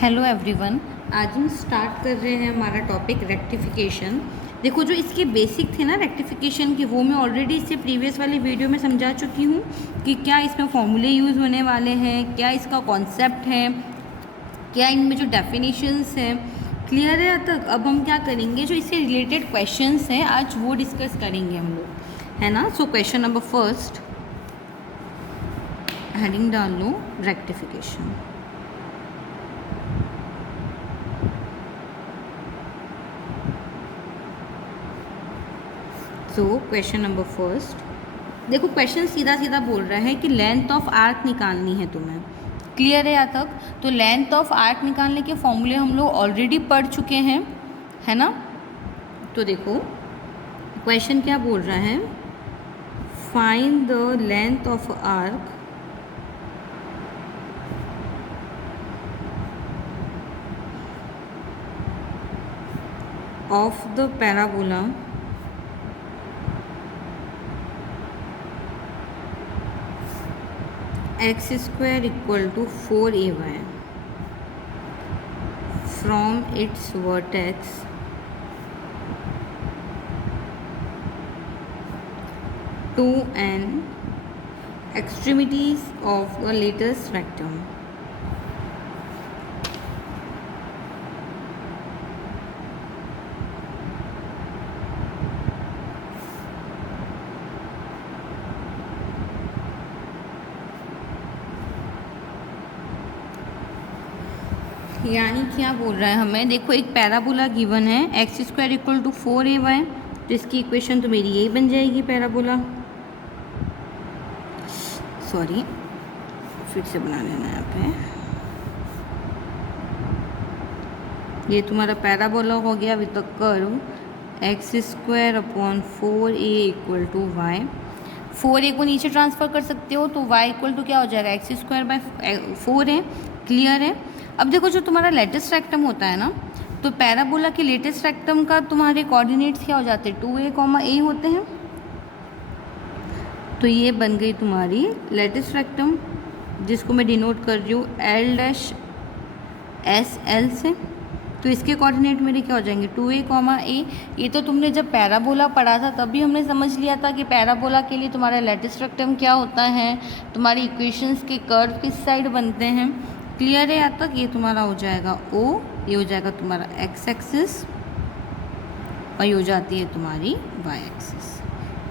Hello everyone. आज हम start कर रहे हैं हमारा टॉपिक रेक्टिफिकेशन। देखो, जो इसके बेसिक थे ना रेक्टिफिकेशन के, वो मैं ऑलरेडी इससे प्रीवियस वाली वीडियो में समझा चुकी हूँ कि क्या इसमें फॉर्मूले यूज़ होने वाले हैं, क्या इसका कॉन्सेप्ट है, क्या इनमें जो डेफिनेशंस हैं। क्लियर है? तक अब हम क्या करेंगे, जो इससे रिलेटेड क्वेश्चंस हैं आज वो डिस्कस करेंगे हम लोग, है ना। So question number first, heading डाल लो rectification. So question number first, देखो क्वेश्चन सीधा सीधा बोल रहा है कि लेंथ ऑफ आर्क निकालनी है तुम्हें। क्लियर है यहाँ तक? तो लेंथ ऑफ आर्क निकालने के फॉर्मूले हम लोग ऑलरेडी पढ़ चुके हैं, है ना। तो देखो क्वेश्चन क्या बोल रहा है, find the length of arc of the parabola x square equal to 4ay from its vertex to an extremities of the latest rectum. यानी क्या बोल रहा है हमें, देखो एक पैराबोला गिवन है x square equal to 4ay, तो इसकी इक्वेशन तो मेरी यही बन जाएगी पैराबोला। सॉरी, फिर से बना लेना यहाँ पे। ये तुम्हारा पैराबोला हो गया with the curve x square upon 4a equal to y. 4a को नीचे ट्रांसफ़र कर सकते हो तो y इक्वल टू क्या हो जाएगा, एक्स स्क्वायर बाय 4 है। क्लियर है? अब देखो जो तुम्हारा लेटेस्ट रेक्टम होता है ना, तो पैराबोला के लेटेस्ट रेक्टम का तुम्हारे कोऑर्डिनेट्स क्या हो जाते हैं, 2a, a होते हैं। तो ये बन गई तुम्हारी लेटेस्ट रेक्टम, जिसको मैं डिनोट कर रही हूँ L-SL से। तो इसके कोऑर्डिनेट मेरे क्या हो जाएंगे, 2a, ये तो तुमने जब पैराबोला पढ़ा था तभी हमने समझ लिया था कि पैराबोला के लिए तुम्हारा लेटेस्ट रेक्टम क्या होता है, तुम्हारी इक्वेशंस के कर्व किस साइड बनते हैं। क्लियर है यहाँ तक? ये तुम्हारा हो जाएगा O, ये हो जाएगा तुम्हारा x एक्सिस, और ये हो जाती है तुम्हारी y एक्सिस।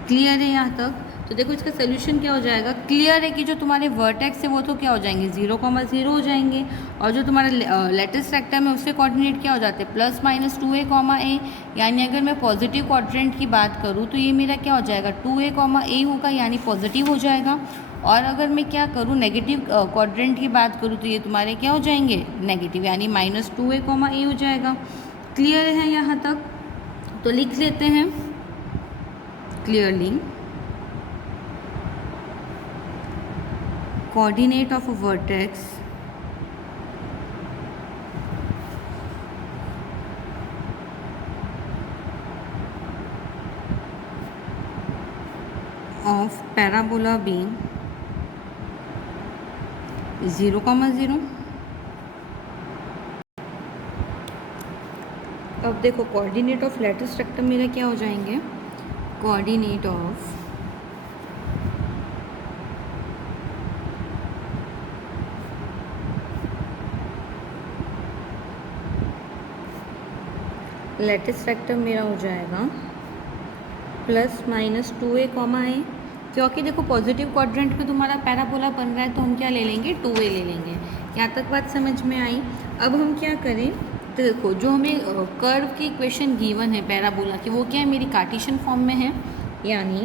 क्लियर है यहाँ तक? तो देखो इसका सोल्यूशन क्या हो जाएगा। क्लियर है कि जो तुम्हारे वर्टेक्स है वो तो क्या हो जाएंगे, 0,0 हो जाएंगे, और जो तुम्हारा लेटेस्ट रेक्टम है उसके कोऑर्डिनेट क्या हो जाते हैं, +-2a, यानी अगर मैं पॉजिटिव क्वाड्रेंट की बात करूँ तो ये मेरा क्या हो जाएगा, 2a, होगा, यानी पॉजिटिव हो जाएगा। और अगर मैं क्या करूँ, नेगेटिव क्वाड्रेंट की बात करूँ तो ये तुम्हारे क्या हो जाएंगे, नेगेटिव, यानी -2a, हो जाएगा। क्लियर है यहाँ तक? तो लिख लेते हैं clearly, coordinate of a vertex of parabola being 0,0। अब देखो कोऑर्डिनेट ऑफ लेटेस्ट रेक्टम मेरा क्या हो जाएंगे, कोऑर्डिनेट ऑफ लेटेस्ट रेक्टम मेरा हो जाएगा +-2a, क्योंकि देखो पॉजिटिव क्वाड्रेंट पे तुम्हारा पैराबोला बन रहा है तो हम क्या ले लेंगे, 2a ले लेंगे। यहाँ तक बात समझ में आई? अब हम क्या करें, तो देखो जो हमें कर्व की इक्वेशन गिवन है पैराबोला की, वो क्या है, मेरी कार्टेशियन फॉर्म में है, यानी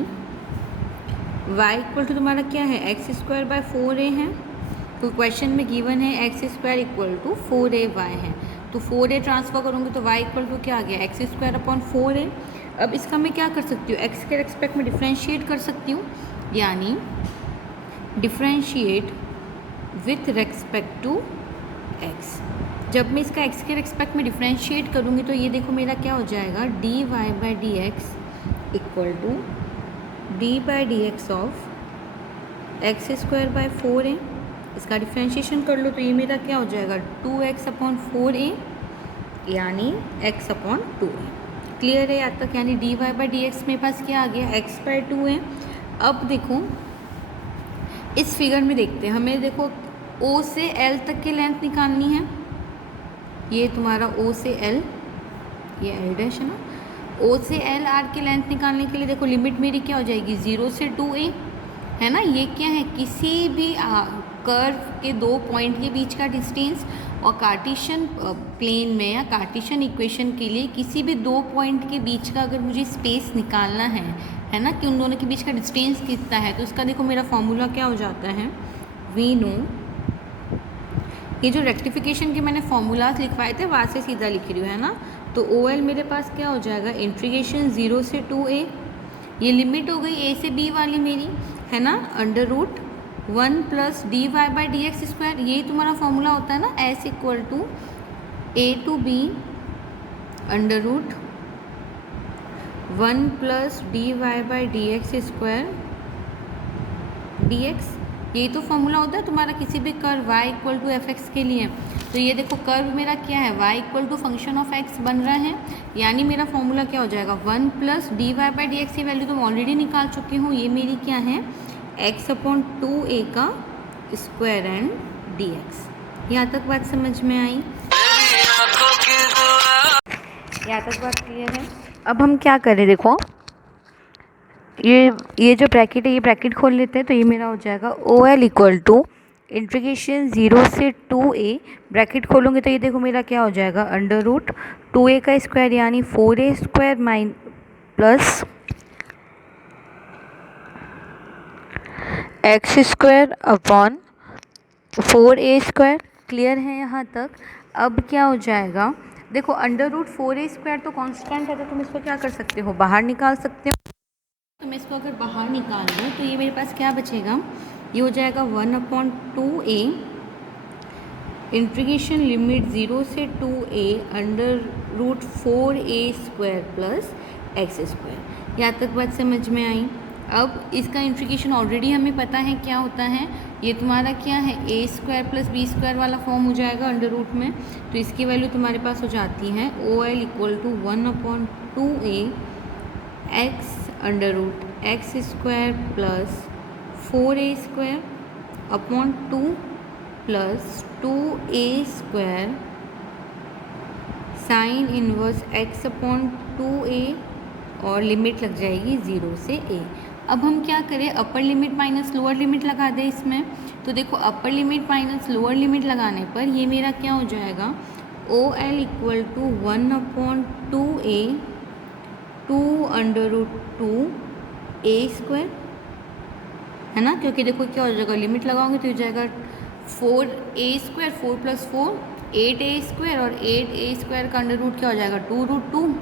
y इक्वल टू तुम्हारा क्या है, एक्स स्क्वायर बाय 4a है। तो क्वेश्चन में गिवन है x square equal to 4ay है, तो 4a ट्रांसफर करूँगी तो y इक्वल टू क्या आ गया, एक्स स्क्वायर अपॉन 4a। अब इसका मैं क्या कर सकती हूँ, x के रेस्पेक्ट में डिफ्रेंशिएट कर सकती हूँ, यानी differentiate with respect to x। जब मैं इसका x के रेस्पेक्ट में डिफ्रेंशिएट करूँगी तो ये देखो मेरा क्या हो जाएगा, dy/dx equal to d/dx of x square by 4a। इसका डिफ्रेंशिएशन कर लो तो ये मेरा क्या हो जाएगा 2x/4a यानी x/2a। क्लियर है यहाँ तक? यानी dy/dx मेरे पास क्या आ गया x/2 है। अब देखो इस फिगर में देखते हैं, हमें देखो O से L तक की लेंथ निकालनी है। ये तुम्हारा O से L, ये L डैश है ना। O से L आर्क की लेंथ निकालने के लिए देखो लिमिट मेरी क्या हो जाएगी 0 से 2a, है ना। ये क्या है, किसी भी कर्व के दो पॉइंट के बीच का डिस्टेंस, और कार्टेशियन प्लेन में या कार्टेशियन इक्वेशन के लिए किसी भी दो पॉइंट के बीच का अगर मुझे स्पेस निकालना है ना, कि उन दोनों के बीच का डिस्टेंस कितना है, तो उसका देखो मेरा फॉर्मूला क्या हो जाता है, वी नो। ये जो रेक्टिफिकेशन के मैंने फॉर्मूलाज लिखवाए थे वहाँ से सीधा लिख रही हूँ, है ना। तो ओ एल मेरे पास क्या हो जाएगा इंटीग्रेशन 0 से 2a, ये लिमिट हो गई a से b वाली मेरी, है ना, √1 + dy/dx²। यही तुम्हारा फॉर्मूला होता है ना, s = a to b √1 + dy/dx² dx। यही तो फॉर्मूला होता है तुम्हारा किसी भी कर्व y = fx के लिए। तो ये देखो कर्व मेरा क्या है, y = फंक्शन ऑफ x बन रहा है, यानी मेरा फॉर्मूला क्या हो जाएगा 1 + dy/dx की वैल्यू तुम ऑलरेडी निकाल चुकी हूँ। ये मेरी क्या है x/2a का स्क्वायर एंड dx। यहाँ तक बात समझ में आई? यहाँ तक बात क्लियर है? अब हम क्या करें, देखो ये जो ब्रैकेट है ये ब्रैकेट खोल लेते हैं, तो ये मेरा हो जाएगा OL = इंटीग्रेशन 0 से 2a, ब्रैकेट खोलोगे तो ये देखो मेरा क्या हो जाएगा √2a का स्क्वायर यानी 4a² प्लस x²/4a²। क्लियर है यहाँ तक? अब क्या हो जाएगा, देखो √4a² तो कांस्टेंट है, तो तुम इसको क्या कर सकते हो, बाहर निकाल सकते हो। तो मैं इसको अगर बाहर निकाल दूँ तो ये मेरे पास क्या बचेगा, ये हो जाएगा 1/2a इंटीग्रेशन लिमिट 0 से 2a √4a² प्लस x²। यहाँ तक बात समझ में आई? अब इसका इंटीग्रेशन ऑलरेडी हमें पता है क्या होता है, ये तुम्हारा क्या है a² + b² वाला फॉर्म हो जाएगा अंडर रूट में। तो इसकी वैल्यू तुम्हारे पास हो जाती है OL = 1/2a x√x² plus 4a²/2 plus 2a² sine inverse x/2a, और लिमिट लग जाएगी 0 से a। अब हम क्या करें, upper limit minus lower limit लगा दें इसमें। तो देखो upper limit minus lower limit लगाने पर ये मेरा क्या हो जाएगा OL = 1/2a 2√2a², है ना, क्योंकि देखो क्या हो जाएगा लिमिट लगाओगे तो हो जाएगा 4a², 4 + 4 8a², और 8a² का अंडर रूट क्या हो जाएगा 2√2,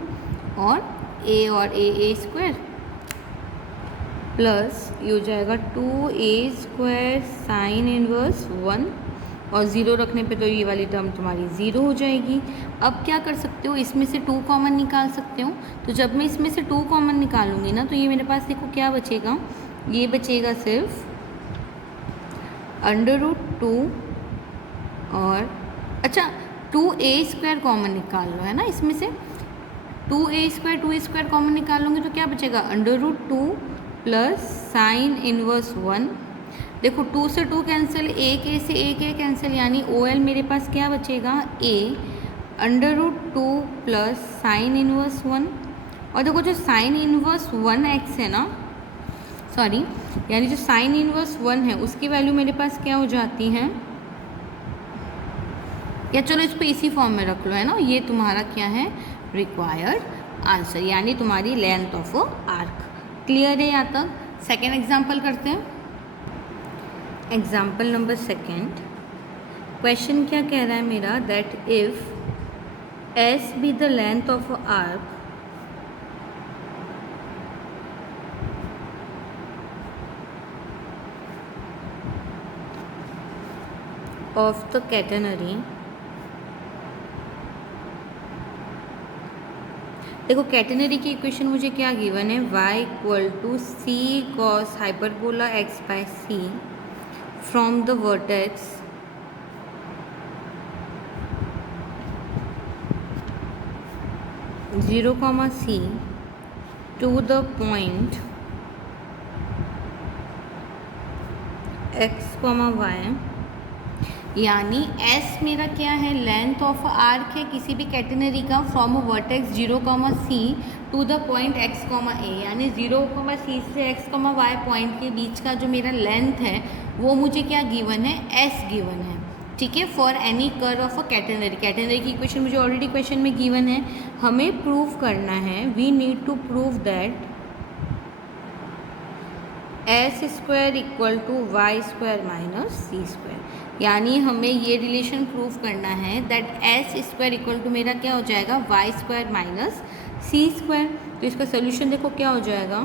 और a² प्लस ये हो जाएगा 2a² साइन इनवर्स 1, और 0 रखने पे तो ये वाली टर्म तुम्हारी 0 हो जाएगी। अब क्या कर सकते हो, इसमें से 2 कॉमन निकाल सकते हो। तो जब मैं इसमें से 2 कॉमन निकालूंगी ना, तो ये मेरे पास देखो क्या बचेगा, ये बचेगा सिर्फ √2, और अच्छा 2a² कॉमन निकाल लो, है ना, इसमें से 2a² कॉमन निकालोगे तो क्या बचेगा √2 प्लस साइन इनवर्स 1। देखो 2 से 2 कैंसिल, एक a से एक a कैंसिल, यानी OL मेरे पास क्या बचेगा a √2 प्लस साइन इनवर्स 1। और देखो जो साइन इनवर्स 1x है ना, सॉरी, यानी जो साइन इनवर्स 1 है उसकी वैल्यू मेरे पास क्या हो जाती है, या चलो इसको इसी फॉर्म में रख लो, है ना, ये तुम्हारा क्या है रिक्वायर्ड आंसर, यानी तुम्हारी लेंथ ऑफ आर्क। क्लियर है यहाँ तक? सेकेंड एग्जाम्पल करते हैं। Example number 2। क्वेश्चन क्या कह रहा है मेरा, that if S be the length of arc of the catenary, देखो कैटेनरी की इक्वेशन मुझे क्या गिवन है, y = c cos hyperbola x/c from the vertex zero comma c to the point x comma y, यानी S मेरा क्या है, length of arc है किसी भी कैटेनरी का from a vertex 0, C to the point x, A, यानी 0, C से x, y पॉइंट के बीच का जो मेरा लेंथ है वो मुझे क्या गिवन है, S गिवन है। ठीक है, for any curve of a catenary. Catenary की इक्वेशन मुझे ऑलरेडी क्वेश्चन में गिवन है, हमें प्रूव करना है, we need to prove that S square equal to y square minus c square, यानी हमें ये रिलेशन प्रूव करना है that S square equal to मेरा क्या हो जाएगा, y square minus c square. तो इसका सोल्यूशन देखो क्या हो जाएगा,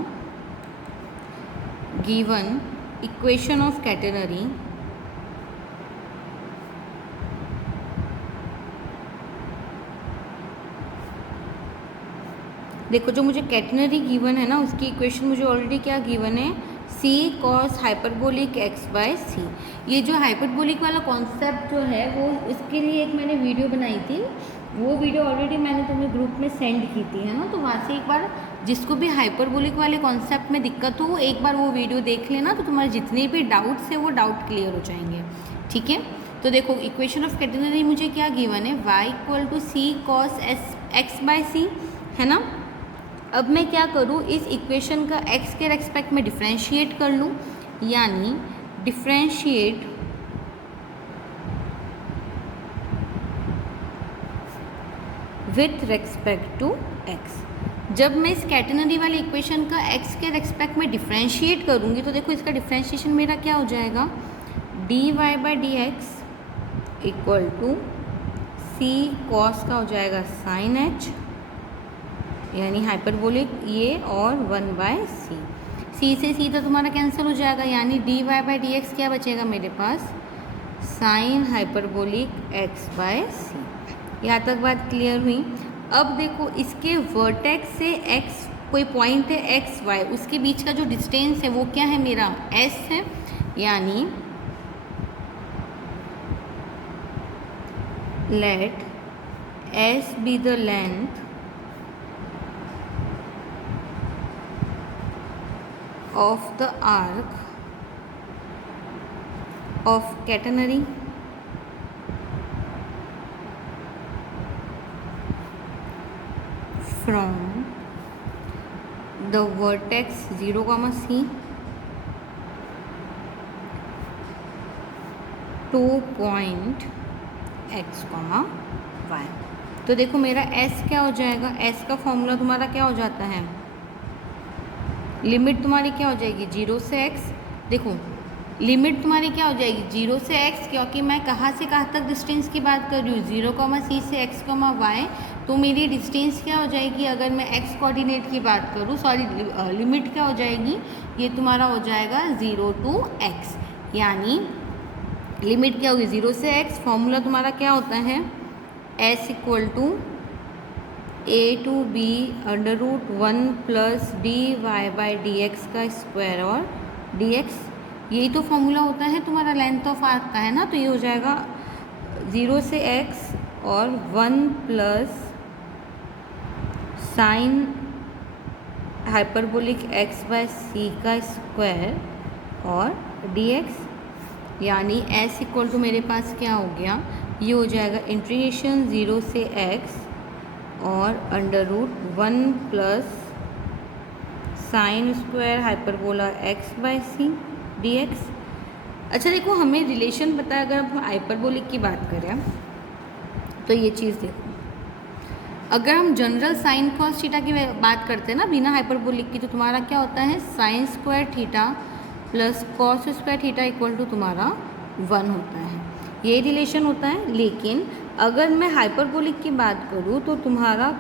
गिवन इक्वेशन ऑफ कैटेनरी देखो, जो मुझे कैटेनरी गिवन है ना उसकी इक्वेशन मुझे ऑलरेडी क्या गिवन है, c cos hyperbolic x by c. ये जो हाइपरबोलिक वाला कॉन्सेप्ट जो है वो उसके लिए एक मैंने वीडियो बनाई थी, वो वीडियो ऑलरेडी मैंने तुम्हें ग्रुप में सेंड की थी, है ना। तो वहाँ से एक बार जिसको भी हाइपरबोलिक वाले कॉन्सेप्ट में दिक्कत हो एक बार वो वीडियो देख लेना, तो तुम्हारे जितने भी डाउट्स है वो डाउट क्लियर हो जाएंगे। ठीक है, तो देखो इक्वेशन ऑफ कैटेनरी मुझे क्या गिवन है, y equal to c cos x by c, है ना। अब मैं क्या करूँ, इस इक्वेशन का x के रेस्पेक्ट में डिफ्रेंशिएट कर लूँ, यानी differentiate with respect to x। जब मैं इस कैटेनरी वाली इक्वेशन का x के रेस्पेक्ट में डिफ्रेंशिएट करूँगी तो देखो इसका डिफ्रेंशिएशन मेरा क्या हो जाएगा, dy by d x equal to c cos का हो जाएगा साइन h, यानी हाइपरबोलिक ये, और 1/c। c से c तो तुम्हारा कैंसिल हो जाएगा, यानी dy बाई डी एक्स क्या बचेगा मेरे पास, साइन हाइपरबोलिक x/c। यहाँ तक बात क्लियर हुई। अब देखो इसके वर्टेक्स से x कोई पॉइंट है x y, उसके बीच का जो डिस्टेंस है वो क्या है मेरा, s है, यानी let s be the length of the arc of catenary from the vertex 0, C to point x, y। तो देखो मेरा s क्या हो जाएगा, s का फॉर्मूला तुम्हारा क्या हो जाता है, लिमिट तुम्हारी क्या हो जाएगी 0 से x। देखो लिमिट तुम्हारी क्या हो जाएगी 0 से x, क्योंकि मैं कहाँ से कहाँ तक डिस्टेंस की बात कर रही हूँ, 0, C से x, y। तो मेरी डिस्टेंस क्या हो जाएगी, अगर मैं x कोऑर्डिनेट की बात करूँ, सॉरी लिमिट क्या हो जाएगी, ये तुम्हारा हो जाएगा 0 to x, यानी लिमिट क्या होगी 0 से x। फॉर्मूला तुम्हारा क्या होता है, s equal to a to b under root 1 plus d y by d x का स्क्वायर और डी एक्स, यही तो फॉर्मूला होता है तुम्हारा लेंथ ऑफ आर्क का, है ना। तो ये हो जाएगा 0 से x और 1 प्लस साइन हाइपरबोलिक x/c का स्क्वायर और डी एक्स, यानी s इक्वल टू मेरे पास क्या हो गया, ये हो जाएगा इंटीग्रेशन 0 से x और under root 1 plus sine square hyperbola x/c dx। अच्छा देखो हमें रिलेशन पता है, अगर हम हाइपरबोलिक की बात करें तो ये चीज़ देखो, अगर हम जनरल साइन कॉस थीटा की बात करते हैं ना बिना हाइपरबोलिक की, तो तुम्हारा क्या होता है sine square theta plus cos square theta equal to तुम्हारा 1 होता है, ये रिलेशन होता है। लेकिन अगर मैं हाइपरबोलिक की बात करूँ तो तुम्हारा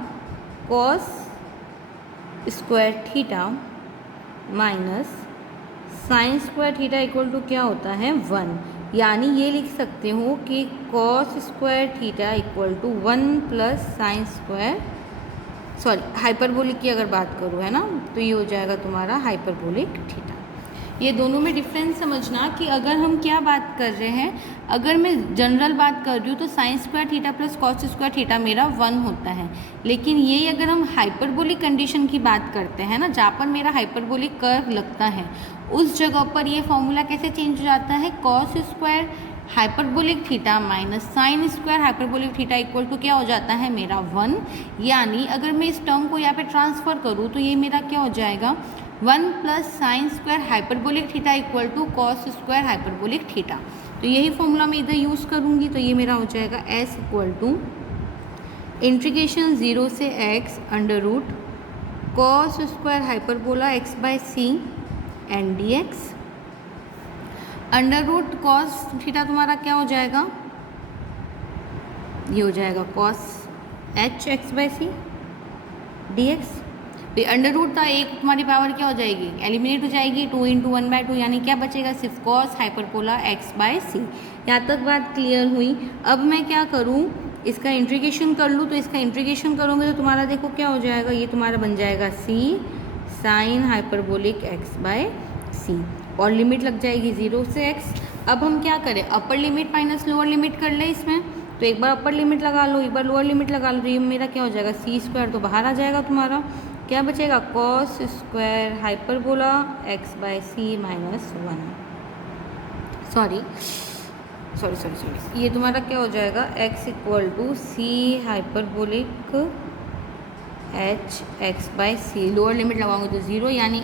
cos square theta minus sine square theta equal to क्या होता है 1, यानी ये लिख सकते हो कि cos square theta equal to 1 plus sine square, sorry hyperbolic की अगर बात करूँ, है ना, तो ये हो जाएगा तुम्हारा हाइपरबोलिक थीटा। ये दोनों में डिफरेंस समझना कि अगर हम क्या बात कर रहे हैं, अगर मैं जनरल बात कर रही हूँ तो sign square theta plus cos square theta मेरा 1 होता है। लेकिन ये अगर हम हाइपरबोलिक कंडीशन की बात करते हैं ना, जहाँ पर मेरा हाइपरबोलिक कर्व लगता है, उस जगह पर ये फॉर्मूला कैसे चेंज हो जाता है, cos square hyperbolic theta minus sine square hyperbolic theta equal to क्या हो जाता है मेरा 1। यानी अगर मैं इस टर्म को यहाँ पे ट्रांसफ़र करूँ तो ये मेरा क्या हो जाएगा, 1 plus sine square hyperbolic theta equal to cos square hyperbolic theta. तो यही फॉर्मूला मैं इधर यूज़ करूँगी, तो ये मेरा हो जाएगा s इक्वल टू इंटीग्रेशन 0 से x under root cos square hyperbola x by c and dx under root cos theta तुम्हारा क्या हो जाएगा, ये हो जाएगा cos h x by c dx। Under root था, एक तुम्हारी पावर क्या हो जाएगी, एलिमिनेट हो जाएगी, 2 × 1/2, यानी क्या बचेगा, सिर्फ कॉस हाइपरबोला x बाय सी। यहाँ तक बात क्लियर हुई। अब मैं क्या करूँ, इसका इंटीग्रेशन कर लूँ। तो इसका इंटीग्रेशन करोगे तो तुम्हारा देखो क्या हो जाएगा, ये तुम्हारा बन जाएगा c sine hyperbolic x by c, और लिमिट लग जाएगी 0 से x। अब हम क्या करें, upper limit minus lower limit कर ले इसमें। तो एक बार अपर लिमिट लगा लो, एक बार लोअर लिमिट लगा लो, तो ये मेरा क्या हो जाएगा, c स्क्वायर तो बाहर आ जाएगा, तुम्हारा क्या बचेगा, cos square hyperbola x by c minus 1। Sorry, ये तुम्हारा क्या हो जाएगा, x equal to c hyperbolic h x by c, lower limit लगाओगे तो 0, यानी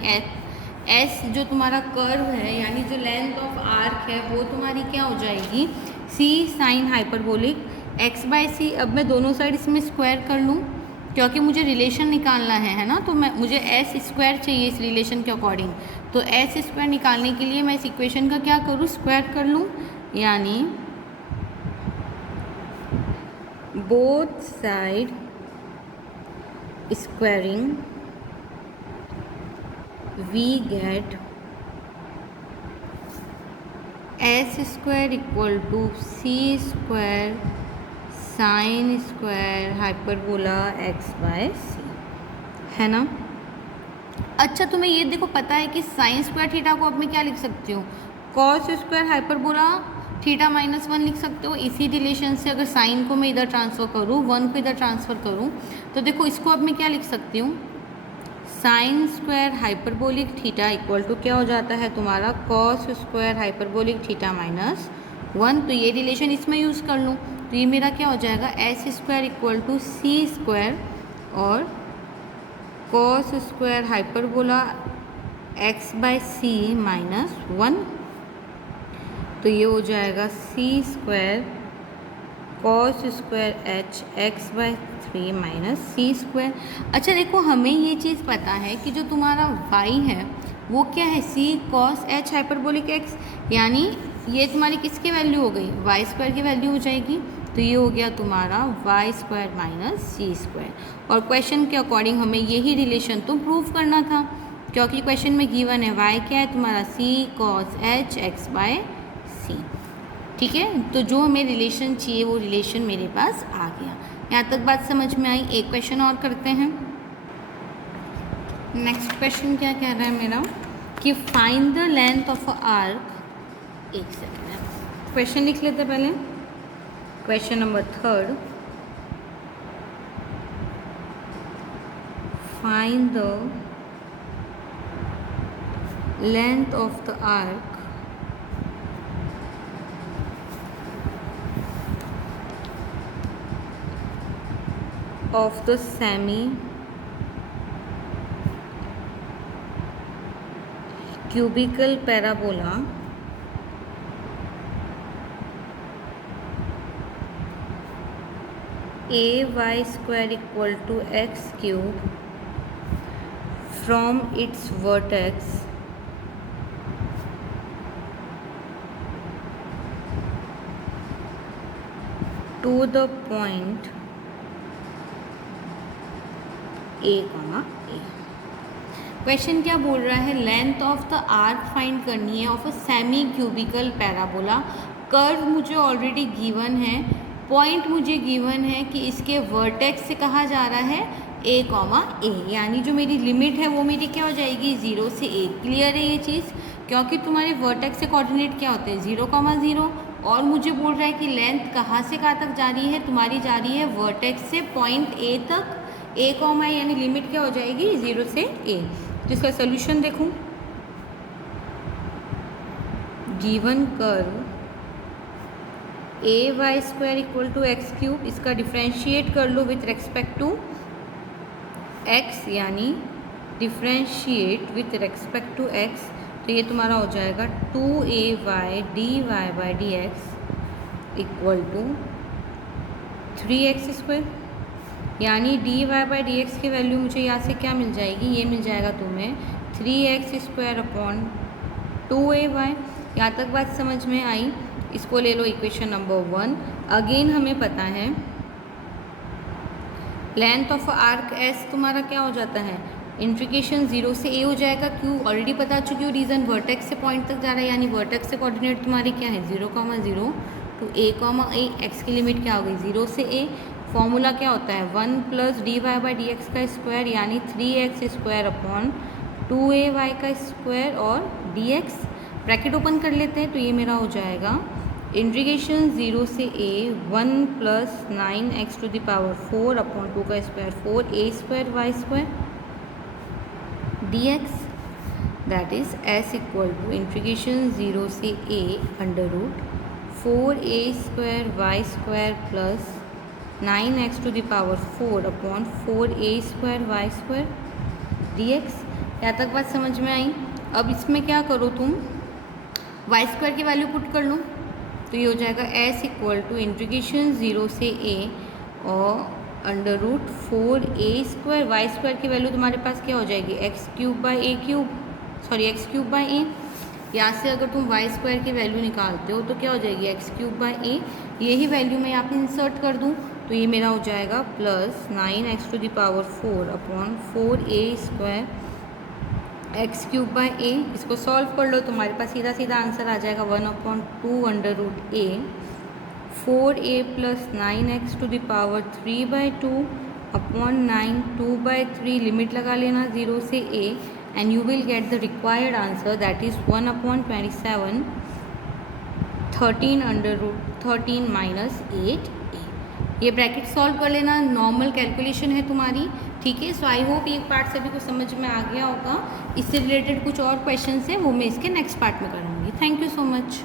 s जो तुम्हारा कर्व है, यानी जो लेंथ ऑफ आर्क है, वो तुम्हारी क्या हो जाएगी, c sine hyperbolic x by c. अब मैं दोनों साइड इसमें स्क्वायर कर लूँ, क्योंकि मुझे रिलेशन निकालना है ना, तो मुझे एस स्क्वायर चाहिए इस रिलेशन के अकॉर्डिंग। तो एस स्क्वायर निकालने के लिए मैं इस इक्वेशन का क्या करूँ, स्क्वायर कर लूँ, यानी both side squaring we get s square equal to c square sine square hyperbola x by c, है ना। अच्छा, तुम्हें ये देखो पता है कि साइन स्क्वायर थीटा को अब मैं क्या लिख सकती हूँ, cos square hyperbola theta minus 1 लिख सकते हो। इसी रिलेशन से अगर साइन को मैं इधर ट्रांसफ़र करूँ, 1 को इधर ट्रांसफ़र करूँ, तो देखो इसको अब मैं क्या लिख सकती हूँ, sine square hyperbolic theta equal to क्या हो जाता है तुम्हारा, cos square hyperbolic theta minus 1। तो ये रिलेशन इसमें यूज़ कर लूँ, तो ये मेरा क्या हो जाएगा, s square equal to c square और cos square hyperbola x by c minus 1। तो ये हो जाएगा c square cos square h x by 3 minus c square. अच्छा देखो, हमें ये चीज़ पता है कि जो तुम्हारा y है वो क्या है, c cos h hyperbolic x, यानी ये तुम्हारी किसकी वैल्यू हो गई, y स्क्वायर की वैल्यू हो जाएगी। तो ये हो गया तुम्हारा y square minus c square. और क्वेश्चन के अकॉर्डिंग हमें यही रिलेशन तो प्रूव करना था, क्योंकि क्वेश्चन में गिवन है y क्या है तुम्हारा, c cos h x by c. ठीक है, तो जो हमें रिलेशन चाहिए वो रिलेशन मेरे पास आ गया। यहाँ तक बात समझ में आई। एक क्वेश्चन और करते हैं। नेक्स्ट क्वेश्चन क्या कह रहा है मेरा, कि find the length of a arc. एक सेकेंड, क्वेश्चन लिख लेते पहले। Question number 3, find the length of the arc of the semi cubical parabola ay square equal to x cube from its vertex to the point a comma a. Question क्या बोल रहा है, length of the arc find करनी है of a semi cubical parabola. Curve मुझे already given है, point मुझे given है कि इसके वर्टेक्स से कहा जा रहा है ए कॉमा ए, यानी जो मेरी लिमिट है वो मेरी क्या हो जाएगी 0 से 1। क्लियर है ये चीज़, क्योंकि तुम्हारे वर्टेक्स से कोऑर्डिनेट क्या होते हैं 0,0 और मुझे बोल रहा है कि लेंथ कहाँ से कहाँ तक जा रही है, तुम्हारी जा रही है वर्टेक्स से पॉइंट ए तक, ए कॉमा यानी लिमिट क्या हो जाएगी 0 से ए। तो इसका सोल्यूशन देखूँ, given curve a y square equal to x cube, इसका डिफ्रेंशिएट कर लो विथ रेस्पेक्ट टू एक्स, यानी differentiate with respect to x, तो ये तुम्हारा हो जाएगा 2ay dy by d x equal to 3x square, यानी dy बाई डी एक्स की वैल्यू मुझे यहाँ से क्या मिल जाएगी, ये मिल जाएगा तुम्हें 3x स्क्वायर अपॉन 2ay। यहाँ तक बात समझ में आई। इसको ले लो इक्वेशन नंबर 1। अगेन हमें पता है लेंथ ऑफ आर्क एस तुम्हारा क्या हो जाता है, इंट्रीगेशन 0 से ए हो जाएगा। क्यों, ऑलरेडी बता चुकी हूँ रीज़न, वर्टेक्स से पॉइंट तक जा रहा है, यानी वर्टेक्स से कोऑर्डिनेट तुम्हारी क्या है 0,0 टू ए, एक्स की लिमिट क्या हो गई 0 से ए। फॉर्मूला क्या होता है 1 plus d y by d x का स्क्वायर, यानी 3x स्क्वायर अपॉन 2ay का स्क्वायर और dx। ब्रैकेट ओपन कर लेते हैं, तो ये मेरा हो जाएगा इंट्रीगेशन 0 से a 1 plus 9x to the power 4 upon 2 का square 4a square y square dx, that is s equal to integration 0 से a under root 4a square y square plus 9x to the power 4 upon 4a square y square dx। यहाँ तक बात समझ में आई। अब इसमें क्या करो तुम, वाई स्क्वायर की वैल्यू पुट कर लो, तो ये हो जाएगा s इक्वल टू इंट्रीगेशन 0 से a और under root 4a square, y square की वैल्यू तुम्हारे पास क्या हो जाएगी x cube by a cube, sorry x cube by a. यहाँ से अगर तुम वाई स्क्वायर की वैल्यू निकालते हो तो क्या हो जाएगी एक्स क्यूब बाई ए, यही वैल्यू मैं यहाँ पे इंसर्ट कर दूँ, तो ये मेरा हो जाएगा plus 9x to the power 4 upon 4a square x cube by a. इसको सॉल्व कर लो, तुम्हारे पास सीधा सीधा आंसर आ जाएगा 1/2 under root a 4a plus 9x to the power 3/2 upon 9 2/3, limit लगा लेना 0 से a and you will get the required answer, that is 1/27 13 under root 13 minus 8a। ये ब्रैकेट सॉल्व कर लेना, नॉर्मल कैलकुलेशन है तुम्हारी, ठीक है। सो आई होप ये पार्ट सभी को समझ में आ गया होगा। इससे रिलेटेड कुछ और क्वेश्चन हैं वो मैं इसके नेक्स्ट पार्ट में कराऊंगी। Thank you so much.